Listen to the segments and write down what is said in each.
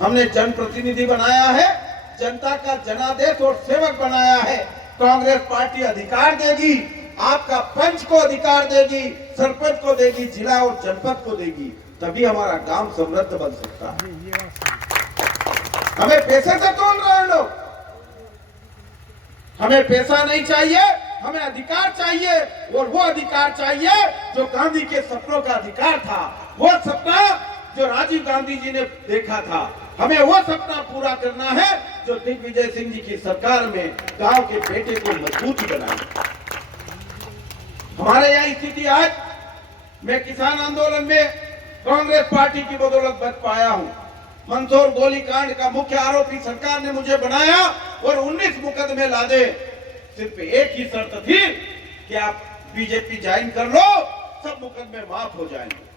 हमने जनप्रतिनिधि बनाया है, जनता का जनादेश और सेवक बनाया है। कांग्रेस पार्टी अधिकार देगी, आपका पंच को अधिकार देगी, सरपंच को देगी, जिला और जनपद को देगी, तभी हमारा गांव समृद्ध बन सकता है। हमें पैसे से तोल रहे हैं लोग। हमें पैसा नहीं चाहिए, हमें अधिकार चाहिए, और वो अधिकार चाहिए जो गांधी के सपनों का अधिकार था, वो सपना जो राजीव गांधी जी ने देखा था। हमें वो सपना पूरा करना है जो दिग्विजय सिंह जी की सरकार में गांव के बेटे को मजबूती बनाई। हमारे यहाँ स्थिति आज, मैं किसान आंदोलन में कांग्रेस पार्टी की बदौलत बच पाया हूं। मंदसौर गोलीकांड का मुख्य आरोपी सरकार ने मुझे बनाया और 19 मुकदमे लादे। सिर्फ एक ही शर्त थी कि आप बीजेपी ज्वाइन कर लो, सब मुकदमे माफ हो जाएंगे।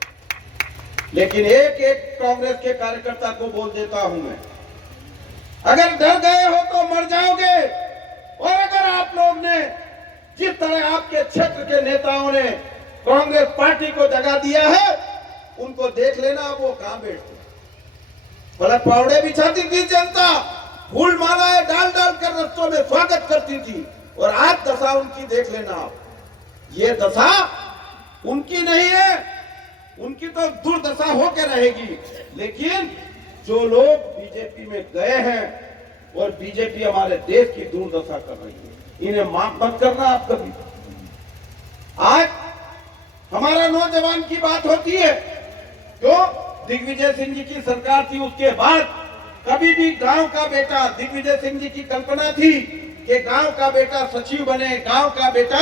लेकिन एक एक कांग्रेस के कार्यकर्ता को बोल देता हूं मैं, अगर डर गए हो तो मर जाओगे। और अगर आप लोग ने जिस तरह आपके क्षेत्र के नेताओं ने कांग्रेस पार्टी को दगा दिया है, उनको देख लेना वो कहां बैठते। पलक पावड़े बिछाती थी जनता, फूल मालाएं डाल डाल कर रस्तों में स्वागत करती थी, और आज दशा उनकी देख लेना आप। ये दशा उनकी नहीं है, उनकी तो दुर्दशा होकर रहेगी। लेकिन जो लोग बीजेपी में गए हैं और बीजेपी हमारे देश की दुर्दशा कर रही है, इन्हें माफ मत करना आप कभी। आज हमारा नौजवान की बात होती है, तो दिग्विजय सिंह जी की सरकार थी, उसके बाद कभी भी गांव का बेटा, दिग्विजय सिंह जी की कल्पना थी कि गांव का बेटा सचिव बने, गांव का बेटा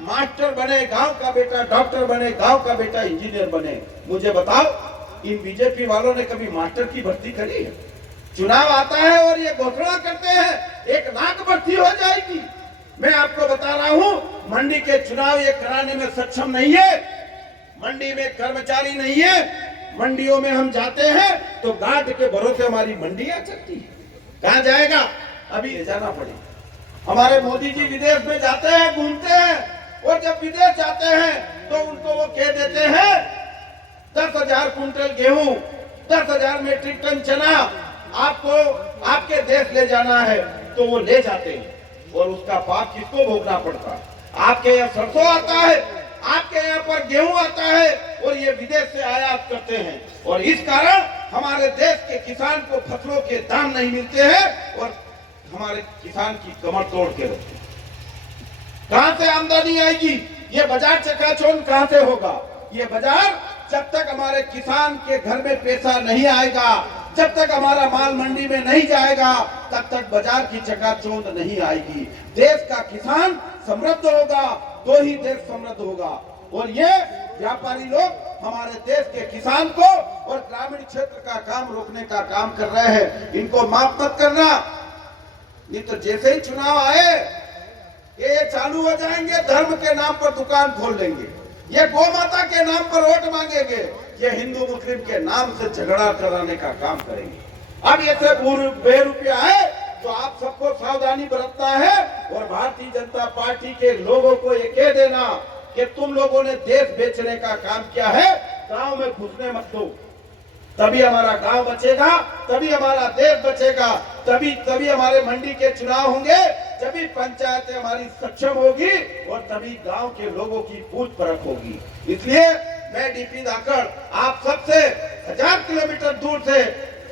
मास्टर बने, गांव का बेटा डॉक्टर बने, गांव का बेटा इंजीनियर बने। मुझे बताओ, इन बीजेपी वालों ने कभी मास्टर की भर्ती करी है? चुनाव आता है और ये घोषणा करते हैं 1 लाख भर्ती हो जाएगी। मैं आपको बता रहा हूं, मंडी के चुनाव ये कराने में सक्षम नहीं है। मंडी में कर्मचारी नहीं है। मंडियों में हम जाते हैं तो गार्ड के भरोसे हमारी मंडियां चलती है। कहां जाएगा? अभी ले जाना पड़ेगा। हमारे मोदी जी विदेश में जाते हैं, घूमते हैं, और जब विदेश जाते हैं तो उनको वो कह देते हैं 10,000 कुंटल गेहूं, 10,000 मीट्रिक टन चना आपको आपके देश ले जाना है, तो वो ले जाते हैं। और उसका पाप किसको भोगना पड़ता है? आपके यहाँ सरसों आता है, आपके यहाँ पर गेहूं आता है, और ये विदेश से आयात करते हैं। और इस कारण हमारे देश के किसान को फसलों के दाम नहीं मिलते हैं, और हमारे किसान की कमर तोड़ के रखते हैं। कहां से आमदनी आएगी? ये बाजार चकाचौंध कहां से होगा? ये बाजार जब तक हमारे किसान के घर में पैसा नहीं आएगा, जब तक हमारा माल मंडी में नहीं जाएगा, तब तक बाजार की चकाचौंध नहीं आएगी। देश का किसान समृद्ध होगा तो ही देश समृद्ध होगा। और ये व्यापारी लोग हमारे देश के किसान को और ग्रामीण क्षेत्र का काम रोकने का काम कर रहे हैं। इनको माफ मत करना, नहीं तो जैसे ही चुनाव आए ये चालू हो जाएंगे, धर्म के नाम पर दुकान खोल लेंगे, ये गौ माता के नाम पर वोट मांगेंगे, ये हिंदू मुस्लिम के नाम से झगड़ा कराने का काम करेंगे। अब ये से बेरुपया है तो आप सबको सावधानी बरतना है, और भारतीय जनता पार्टी के लोगों को ये कह देना कि तुम लोगों ने देश बेचने का काम किया है, गांव में घुसने मत दो। तभी हमारा गांव बचेगा, तभी हमारा देश बचेगा, तभी हमारे मंडी के चुनाव होंगे, तभी पंचायतें हमारी सक्षम होगी, और तभी गांव के लोगों की पूछ परख होगी। इसलिए मैं डीपी धाकड़ आप सबसे 1000 किलोमीटर दूर से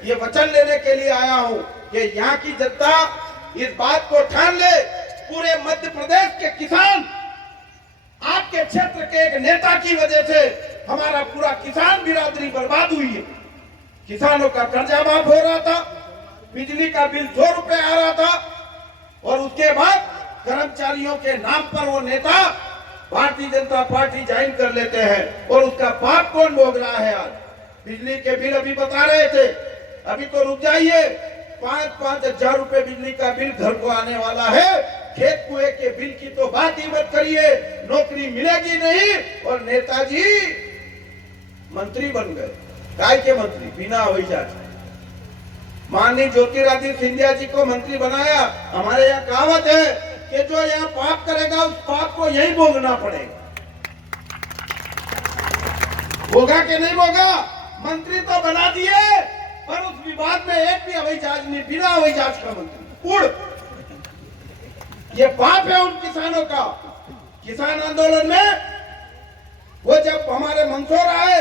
ये वचन लेने के लिए आया हूं कि यहाँ की जनता इस बात को ठान ले, पूरे मध्य प्रदेश के किसान, आपके क्षेत्र के एक नेता की वजह से हमारा पूरा किसान बिरादरी बर्बाद हुई है। किसानों का कर्जा माफ हो रहा था, बिजली का बिल 100 रुपए आ रहा था, और उसके बाद कर्मचारियों के नाम पर वो नेता भारतीय जनता पार्टी ज्वाइन कर लेते हैं, और उसका पाप कौन भोग रहा है? आज बिजली के बिल अभी बता रहे थे, अभी तो रुक जाइए, 5-5 हजार रुपए बिजली का बिल घर को आने वाला है। खेत कुएं के बिल की तो बात ही मत करिए, नौकरी मिलेगी नहीं। और नेताजी मंत्री बन गए, काय के मंत्री? बिना वजह माननीय ज्योतिरादित्य सिंधिया जी को मंत्री बनाया। हमारे यहाँ कहावत है कि जो यहाँ पाप करेगा उस पाप को यही भोगना पड़ेगा। होगा कि नहीं होगा? मंत्री तो बना दिए, और उस विवाद में एक भी हवाई जहाज नहीं, बिना हवाई जहाज का मंत्री उड़। ये पाप है उन किसानों का। किसान आंदोलन में वो जब हमारे मंदसौर आए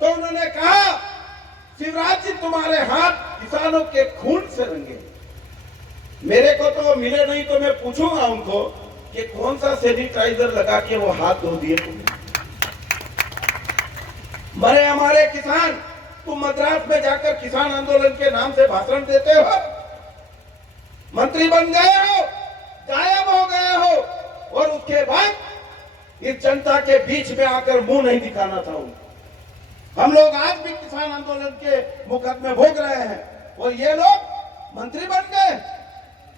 तो उन्होंने कहा, शिवराज जी तुम्हारे हाथ किसानों के खून से रंगे। मेरे को तो वो मिले नहीं, तो मैं पूछूंगा उनको कि कौन सा सैनिटाइजर लगा के वो हाथ धो दिए तुमने। मरे हमारे किसान, तुम मद्रास में जाकर किसान आंदोलन के नाम से भाषण देते हो, मंत्री बन गए हो, गायब हो गए हो, और उसके बाद इस जनता के बीच में आकर मुंह नहीं दिखाना था उनको। हम लोग आज भी किसान आंदोलन के मुकदमे भोग रहे हैं, और ये लोग मंत्री बन गए,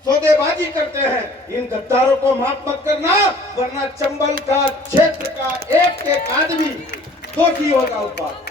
सौदेबाजी करते हैं। इन गद्दारों को माफ मत करना, वरना चंबल का क्षेत्र का एक आदमी दोषी होगा उस बात।